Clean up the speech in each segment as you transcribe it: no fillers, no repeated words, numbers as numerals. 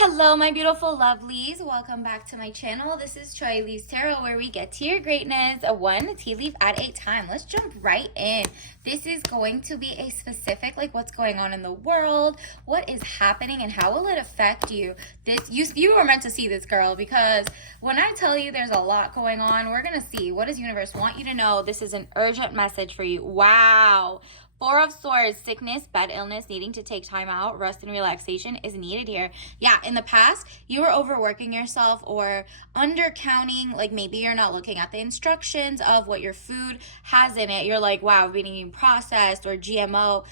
Hello, my beautiful lovelies. Welcome back to my channel. This is Choy Leaves Tarot, where we get to your greatness one tea leaf at a time. Let's jump right in. This is going to be a specific, like what's going on in the world, what is happening, and how will it affect you. You were meant to see this, girl, because when I tell you there's a lot going on, we're gonna see what does universe want you to know. This is an urgent message for you. Wow. Four of Swords, sickness, bad illness, needing to take time out, rest and relaxation is needed here. Yeah, in the past, you were overworking yourself or undercounting. Like maybe you're not looking at the instructions of what your food has in it. You're like, wow, I've been eating processed or GMO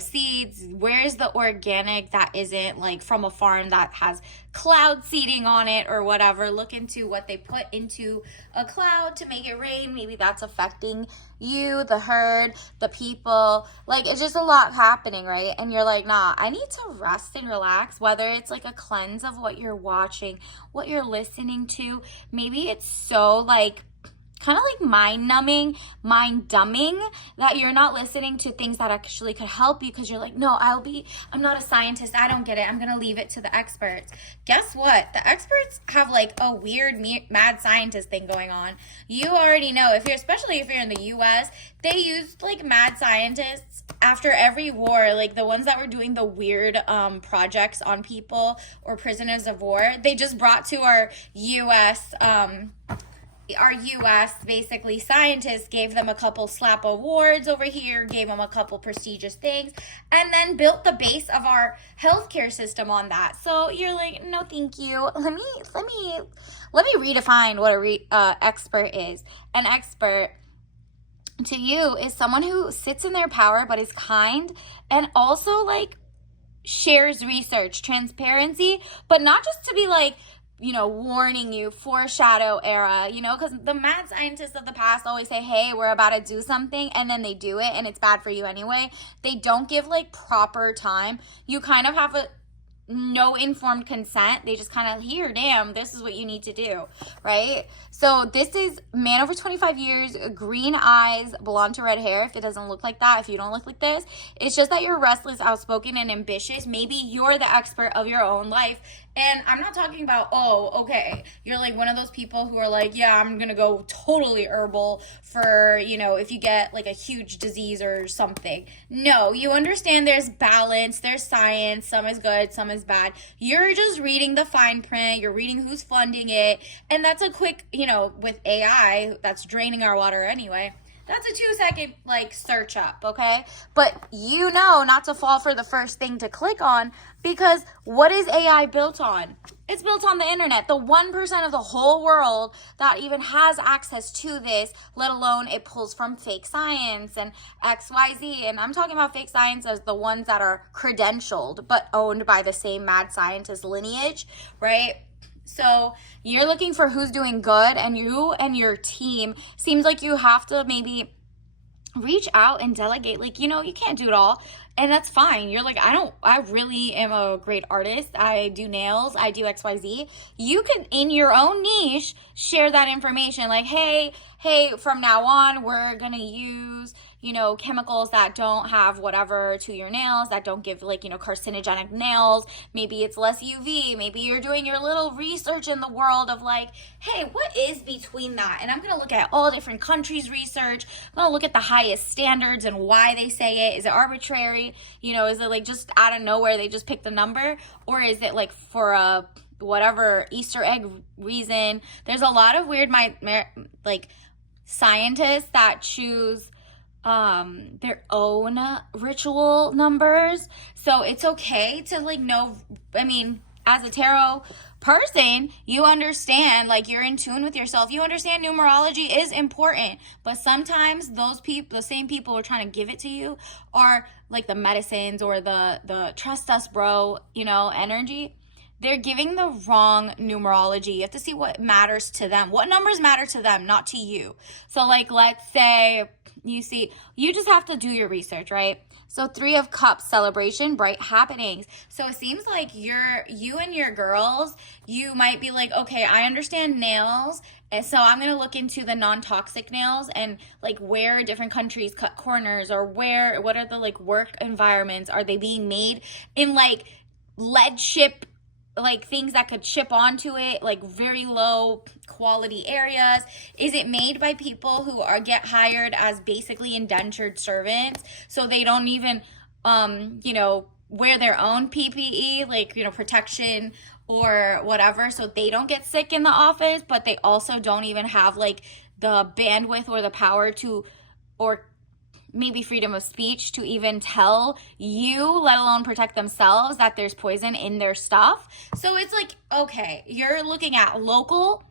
seeds. Where's the organic that isn't like from a farm that has cloud seeding on it or whatever? Look into what they put into a cloud to make it rain. Maybe that's affecting you, the herd, the people. Like, it's just a lot happening, right? And you're like, nah, I need to rest and relax, whether it's like a cleanse of what you're watching, what you're listening to. Maybe it's so like kind of like mind numbing, mind dumbing, that you're not listening to things that actually could help you because you're like, no, I'm not a scientist. I don't get it. I'm going to leave it to the experts. Guess what? The experts have like a weird mad scientist thing going on. You already know, especially if you're in the US, they used like mad scientists after every war, like the ones that were doing the weird projects on people or prisoners of war. They just brought to our US basically scientists, gave them a couple slap awards over here, gave them a couple prestigious things, and then built the base of our healthcare system on that. So you're like, no, thank you. Let me redefine what a expert is. An expert to you is someone who sits in their power but is kind and also like shares research, transparency, but not just to be like, warning you, foreshadow era, because the mad scientists of the past always say, hey, we're about to do something, and then they do it, and it's bad for you anyway. They don't give, like, proper time. You kind of have no informed consent. They just kind of, here, damn, this is what you need to do, right? So this is man over 25 years, green eyes, blonde to red hair. If it doesn't look like that, if you don't look like this, it's just that you're restless, outspoken, and ambitious. Maybe you're the expert of your own life. And I'm not talking about, okay, you're like one of those people who are like, yeah, I'm going to go totally herbal for, if you get like a huge disease or something. No, you understand there's balance, there's science, some is good, some is bad. You're just reading the fine print, you're reading who's funding it. And that's a quick, with AI, that's draining our water anyway. That's a 2-second like search up, okay? But not to fall for the first thing to click on, because what is AI built on? It's built on the internet. The 1% of the whole world that even has access to this, let alone it pulls from fake science and XYZ. And I'm talking about fake science as the ones that are credentialed but owned by the same mad scientist lineage, right? So you're looking for who's doing good, and you and your team seems like you have to maybe reach out and delegate. Like, you can't do it all, and that's fine. You're like, I really am a great artist. I do nails, I do XYZ. You can, in your own niche, share that information. Like, hey, from now on, we're going to use, chemicals that don't have whatever to your nails, that don't give like, carcinogenic nails. Maybe it's less UV. Maybe you're doing your little research in the world of like, hey, what is between that? And I'm going to look at all different countries' research. I'm going to look at the highest standards and why they say it. Is it arbitrary? Is it like just out of nowhere they just picked a number? Or is it like for a whatever Easter egg reason? There's a lot of weird like scientists that choose their own ritual numbers. So it's okay to like know, as a tarot person, you understand, like, you're in tune with yourself. You understand numerology is important, but sometimes the same people who are trying to give it to you are like the medicines or the trust us bro, energy. They're giving the wrong numerology. You have to see what matters to them. What numbers matter to them, not to you. So like, let's say you just have to do your research, right? So 3 of Cups, celebration, bright happenings. So it seems like you and your girls, you might be like, okay, I understand nails, and so I'm going to look into the non-toxic nails and like where different countries cut corners, or what are the like work environments? Are they being made in like lead chip, like things that could chip onto it, like very low quality areas? Is it made by people who get hired as basically indentured servants, so they don't even wear their own PPE, like, protection or whatever, so they don't get sick in the office, but they also don't even have like the bandwidth or the power to, or maybe freedom of speech to even tell you, let alone protect themselves, that there's poison in their stuff. So it's like, okay, you're looking at local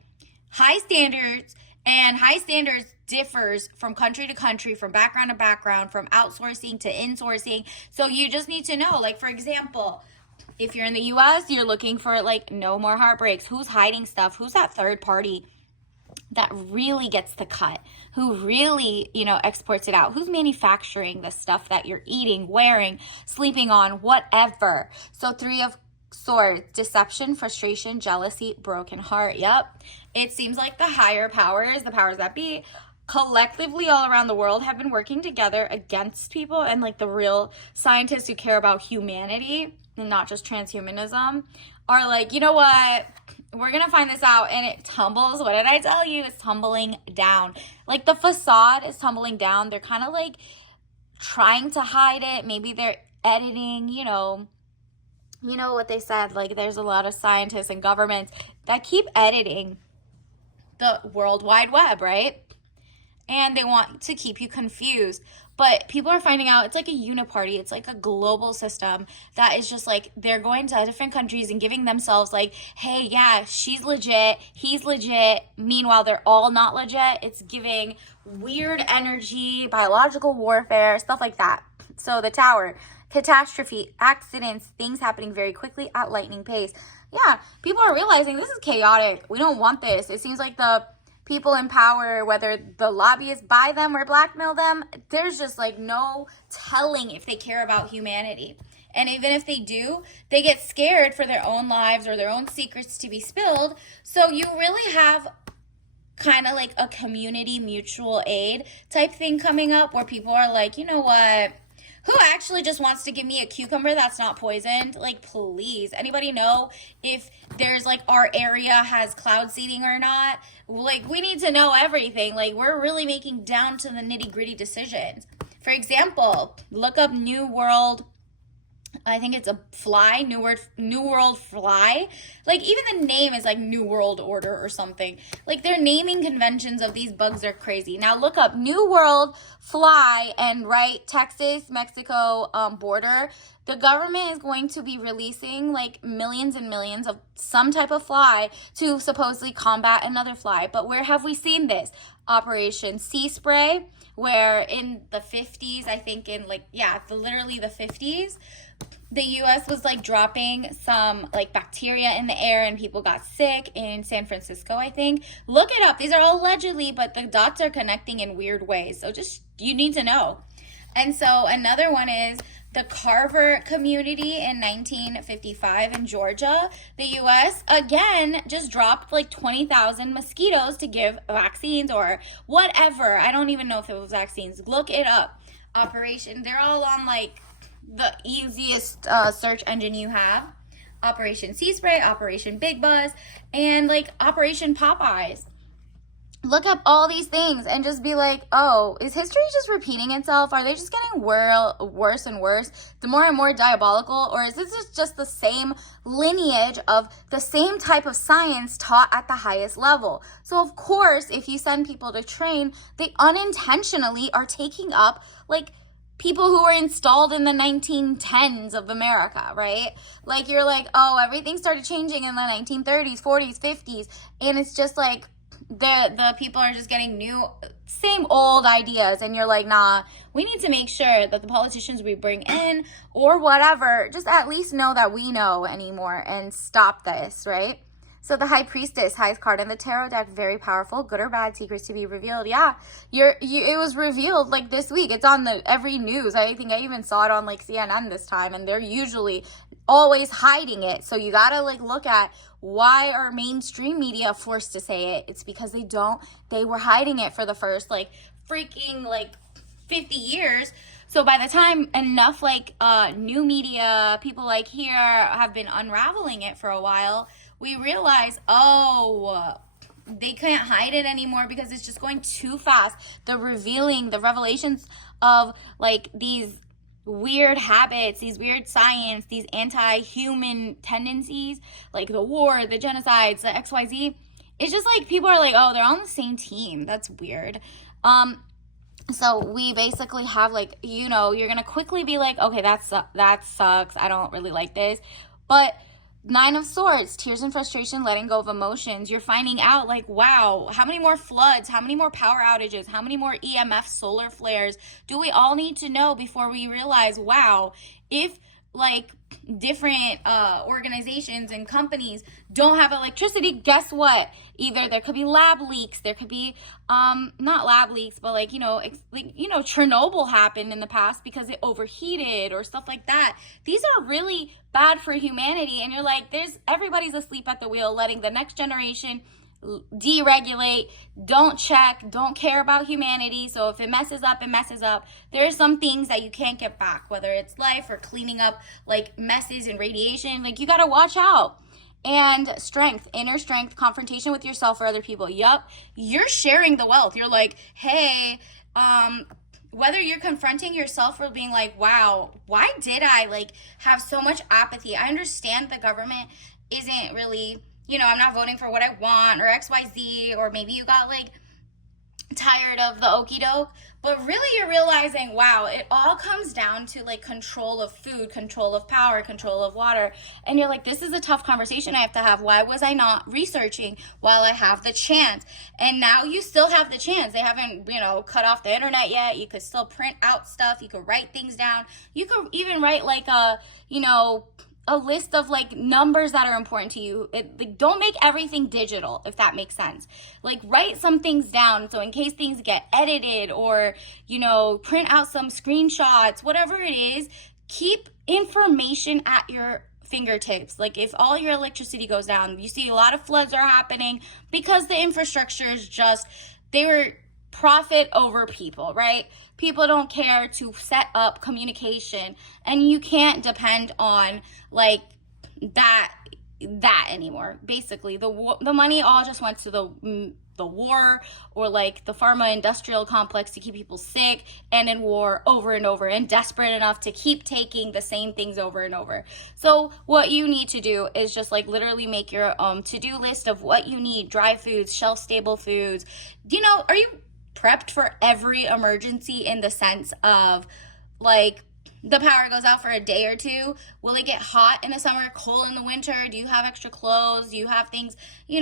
high standards, and high standards differs from country to country, from background to background, from outsourcing to insourcing. So you just need to know, like, for example, if you're in the US, you're looking for like no more heartbreaks. Who's hiding stuff? Who's that third party that really gets the cut, who really, exports it out, who's manufacturing the stuff that you're eating, wearing, sleeping on, whatever. So 3 of Swords, deception, frustration, jealousy, broken heart. Yep. It seems like the higher powers, the powers that be, collectively all around the world have been working together against people, and like the real scientists who care about humanity and not just transhumanism are like, you know what? We're going to find this out, and it tumbles. What did I tell you? It's tumbling down. Like the facade is tumbling down. They're kind of like trying to hide it. Maybe they're editing, you know what they said, like there's a lot of scientists and governments that keep editing the World Wide Web, right? And they want to keep you confused. But people are finding out it's like a uniparty. It's like a global system that is just like, they're going to different countries and giving themselves like, hey, yeah, she's legit, he's legit. Meanwhile, they're all not legit. It's giving weird energy, biological warfare, stuff like that. So the tower, catastrophe, accidents, things happening very quickly at lightning pace. Yeah, people are realizing this is chaotic. We don't want this. It seems like the people in power, whether the lobbyists buy them or blackmail them, there's just like no telling if they care about humanity. And even if they do, they get scared for their own lives or their own secrets to be spilled. So you really have kind of like a community mutual aid type thing coming up, where people are like, you know what? Who actually just wants to give me a cucumber that's not poisoned? Like, please. Anybody know if there's like our area has cloud seeding or not? Like, we need to know everything. Like, we're really making down to the nitty gritty decisions. For example, look up New World. I think it's a fly, New World fly. Like, even the name is like New World Order or something. Like, their naming conventions of these bugs are crazy. Now look up New World fly and write Texas, Mexico border. The government is going to be releasing like millions and millions of some type of fly to supposedly combat another fly. But where have we seen this? Operation Sea Spray, where in the 50s, I think literally the 50s, the U.S. was like dropping some like bacteria in the air and people got sick in San Francisco, I think. Look it up. These are all allegedly, but the dots are connecting in weird ways. So just, you need to know. And so another one is the Carver community in 1955 in Georgia. The U.S. again just dropped like 20,000 mosquitoes to give vaccines or whatever. I don't even know if it was vaccines. Look it up. Operation. They're all on like the easiest search engine you have. Operation Sea Spray, Operation Big Buzz, and like Operation Popeyes. Look up all these things and just be like, oh, is history just repeating itself? Are they just getting worse and worse, the more and more diabolical? Or is this just the same lineage of the same type of science taught at the highest level? So of course, if you send people to train, they unintentionally are taking up like people who were installed in the 1910s of America, right? Like, you're like, oh, everything started changing in the 1930s, 40s, 50s, and it's just like the people are just getting same old ideas, and you're like, nah, we need to make sure that the politicians we bring in or whatever just at least know that we know anymore and stop this, right? So the High Priestess, highest card in the tarot deck, very powerful. Good or bad, secrets to be revealed. Yeah, it was revealed like this week. It's on every news. I think I even saw it on like CNN this time, and they're usually always hiding it. So you gotta like look at why are mainstream media forced to say it. It's because they were hiding it for the first like freaking like 50 years. So So by the time enough like new media, people like here have been unraveling it for a while, we realize, oh, they can't hide it anymore because it's just going too fast. The revelations of like these weird habits, these weird science, these anti-human tendencies, like the war, the genocides, the XYZ. It's just like people are like, oh, they're on the same team. That's weird. So we basically have like, you know, you're going to quickly be like, okay, that sucks. I don't really like this. But Nine of Swords, tears and frustration, letting go of emotions. You're finding out like, wow, how many more floods, how many more power outages, how many more EMF solar flares do we all need to know before we realize, wow, if like different organizations and companies don't have electricity, guess what? Either there could be lab leaks, there could be not lab leaks, but like Chernobyl happened in the past because it overheated or stuff like that. These are really bad for humanity, and you're like, everybody's asleep at the wheel, letting the next generation deregulate, don't check, don't care about humanity. So if it messes up, it messes up. There are some things that you can't get back, whether it's life or cleaning up like messes and radiation. Like you got to watch out. And strength, inner strength, confrontation with yourself or other people. Yup, you're sharing the wealth. You're like, hey, whether you're confronting yourself or being like, wow, why did I like have so much apathy? I understand the government isn't really, I'm not voting for what I want or XYZ, or maybe you got like tired of the okie doke, but really you're realizing, wow, it all comes down to like control of food, control of power, control of water. And you're like, this is a tough conversation I have to have. Why was I not researching while I have the chance? And now you still have the chance. They haven't, cut off the internet yet. You could still print out stuff. You could write things down. You could even write like a list of like numbers that are important to you. Don't make everything digital, if that makes sense. Like write some things down so in case things get edited or, print out some screenshots, whatever it is, keep information at your fingertips. Like if all your electricity goes down, you see a lot of floods are happening because the infrastructure is they were profit over people, right? People don't care to set up communication, and you can't depend on like that anymore. Basically, the money all just went to the war or like the pharma industrial complex to keep people sick and in war over and over and desperate enough to keep taking the same things over and over. So what you need to do is just like literally make your to-do list of what you need: dry foods, shelf stable foods. Are you prepped for every emergency in the sense of like the power goes out for a day or two? Will it get hot in the summer, cold in the winter? Do you have extra clothes? Do you have things, do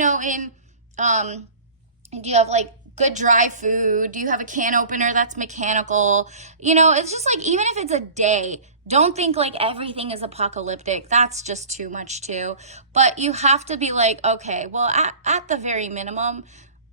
you have like good dry food? Do you have a can opener that's mechanical? It's just like, even if it's a day, don't think like everything is apocalyptic. That's just too much too. But you have to be like, okay, well, at the very minimum,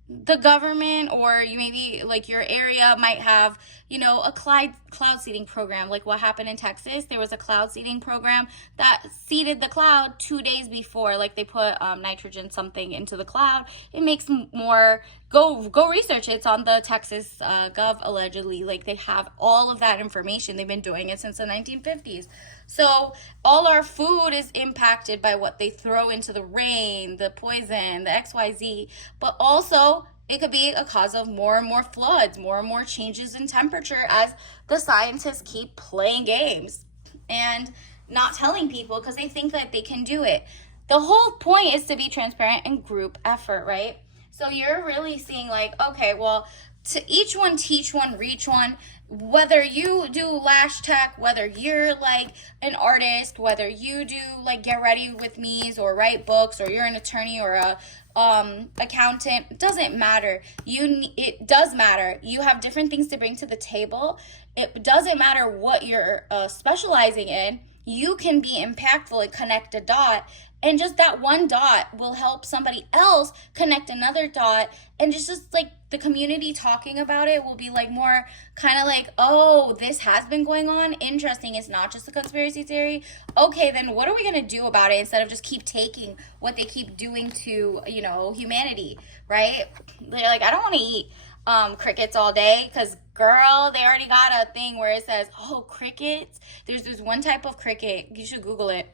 the government or you maybe like your area might have, a cloud seeding program. Like what happened in Texas, there was a cloud seeding program that seeded the cloud 2 days before. Like they put nitrogen something into the cloud. It makes more, go research it. It's on the Texas Gov allegedly. Like they have all of that information. They've been doing it since the 1950s. So all our food is impacted by what they throw into the rain, the poison, the XYZ, but also it could be a cause of more and more floods, more and more changes in temperature as the scientists keep playing games and not telling people because they think that they can do it. The whole point is to be transparent and group effort, right? So you're really seeing like, okay, well, to each one, teach one, reach one. Whether you do lash tech, whether you're like an artist, whether you do like get ready with me's or write books, or you're an attorney or a accountant, it doesn't matter. It does matter. You have different things to bring to the table. It doesn't matter what you're specializing in. You can be impactful and connect a dot, and just that one dot will help somebody else connect another dot, and just like the community talking about it will be like more kind of like, oh, this has been going on, interesting, it's not just a conspiracy theory. Okay, then what are we going to do about it, instead of just keep taking what they keep doing to humanity, right? They're like, I don't want to eat crickets all day, because girl, they already got a thing where it says, oh, crickets. There's this one type of cricket, you should Google it.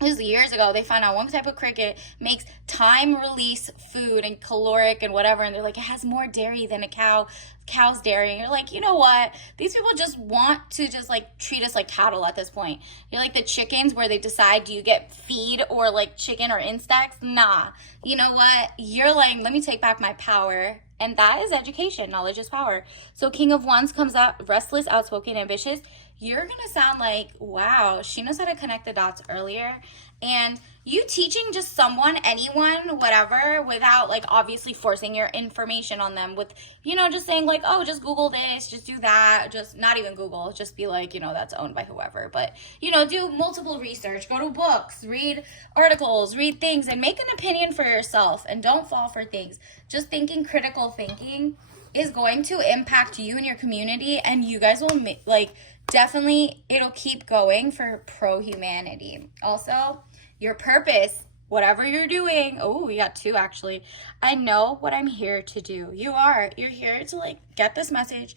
This was years ago. They found out one type of cricket makes time release food and caloric and whatever, and they're like, it has more dairy than a cow's dairy. And you're like, you know what, these people just want to just like treat us like cattle at this point. You're like the chickens where they decide, do you get feed or like chicken or insects? Nah, you know what, you're like, let me take back my power. And that is education. Knowledge is power. So King of Wands comes out, restless, outspoken, ambitious. You're going to sound like, wow, she knows how to connect the dots earlier. And you teaching just someone, anyone, whatever, without like obviously forcing your information on them with, you know, just saying like, oh, just Google this, just do that, just not even Google, just be like, you know, that's owned by whoever. But, you know, do multiple research, go to books, read articles, read things, and make an opinion for yourself, and don't fall for things. Just thinking, critical thinking is going to impact you and your community, and you guys will like definitely, it'll keep going for pro-humanity. Also, your purpose, whatever you're doing. Oh, we got two actually. I know what I'm here to do. You're here to like get this message.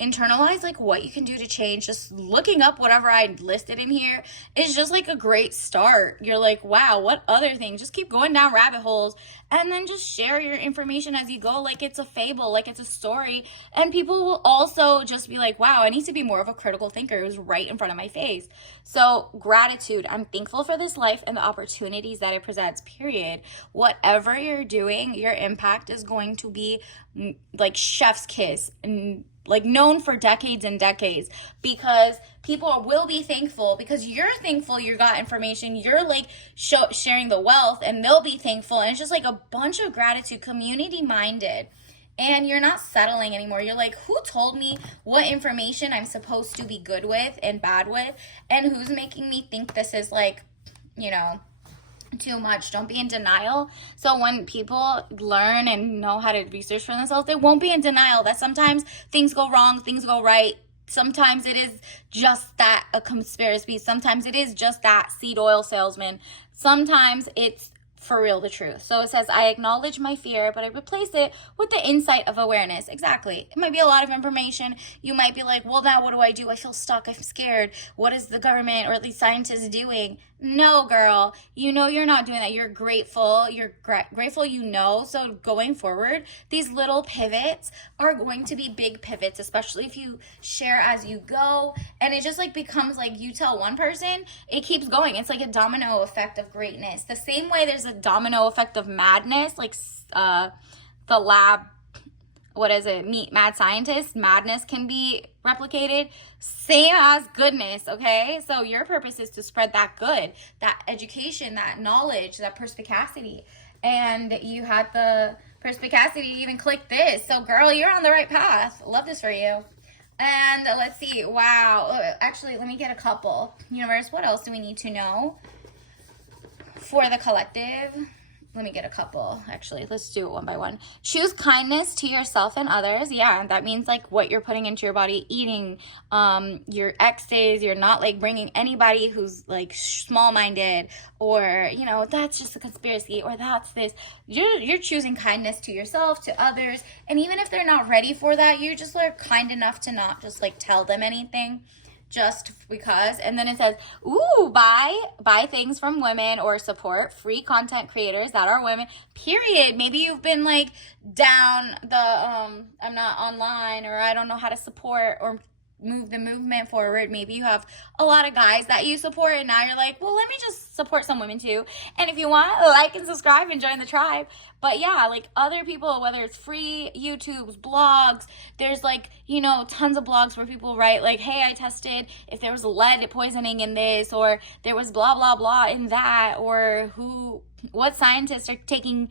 Internalize like what you can do to change. Just looking up whatever I listed in here is just like a great start. You're like, wow, what other things? Just keep going down rabbit holes, and then just share your information as you go, like it's a fable, like it's a story. And people will also just be like, wow, I need to be more of a critical thinker. It was right in front of my face. So gratitude. I'm thankful for this life and the opportunities that it presents, period. Whatever you're doing, your impact is going to be like chef's kiss, and like known for decades and decades, because people will be thankful because you're thankful you got information. You're like sharing the wealth, and they'll be thankful. And it's just like a bunch of gratitude, community minded. And you're not settling anymore. You're like, who told me what information I'm supposed to be good with and bad with? And who's making me think this is like, you know, too much? Don't be in denial. So when people learn and know how to research for themselves, they won't be in denial that sometimes things go wrong, things go right. Sometimes it is just that a conspiracy. Sometimes it is just that seed oil salesman. Sometimes it's for real the truth. So it says, I acknowledge my fear, but I replace it with the insight of awareness. Exactly. It might be a lot of information. You might be like, well, now what do? I feel stuck. I'm scared. What is the government or at least scientists doing? No, girl, you know you're not doing that. You're grateful. You're grateful, you know. So going forward, these little pivots are going to be big pivots, especially if you share as you go. And it just like becomes like you tell one person, it keeps going. It's like a domino effect of greatness. The same way there's a domino effect of madness, like the lab, what is it? Meet Mad Scientist. Madness can be replicated. Same as goodness, okay? So your purpose is to spread that good, that education, that knowledge, that perspicacity. And you had the perspicacity to even click this. So girl, you're on the right path. Love this for you. And let's see. Wow. Actually, let me get a couple. Universe, what else do we need to know for the collective? Let me get a couple. Actually, let's do it one by one. Choose kindness to yourself and others. Yeah, that means like what you're putting into your body, eating, your exes. You're not like bringing anybody who's like small-minded, or, you know, that's just a conspiracy, or that's this. You're choosing kindness to yourself, to others. And even if they're not ready for that, you just are kind enough to not just like tell them anything, just because. And then it says, ooh, buy things from women or support free content creators that are women, period. Maybe you've been like down the I'm not online, or I don't know how to support or move the movement forward. Maybe you have a lot of guys that you support, and now you're like, well, let me just support some women too. And if you want, like and subscribe and join the tribe. But yeah, like other people, whether it's free YouTubes, blogs, there's like, you know, tons of blogs where people write like, hey, I tested if there was lead poisoning in this, or there was blah blah blah in that, or what scientists are taking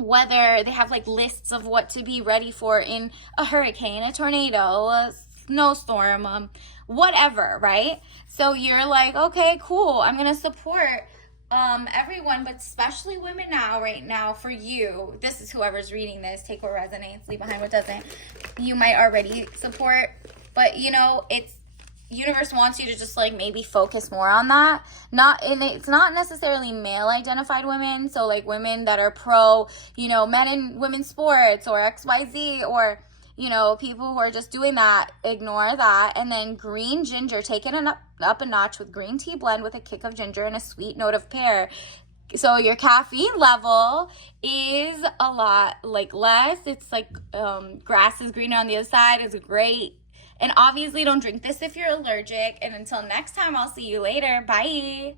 whether they have like lists of what to be ready for in a hurricane, a tornado, a snowstorm, whatever, right? So you're like, okay, cool, I'm gonna support everyone, but especially women now, right now, for you. This is whoever's reading this. Take what resonates, leave behind what doesn't. You might already support, but you know, it's universe wants you to just like maybe focus more on that. It's not necessarily male identified women, so like women that are pro, you know, men and women's sports or XYZ, or you know, people who are just doing that, ignore that. And then green ginger, take it up a notch with green tea blend with a kick of ginger and a sweet note of pear. So your caffeine level is a lot like less. It's like grass is greener on the other side is great. And obviously don't drink this if you're allergic. And until next time, I'll see you later. Bye.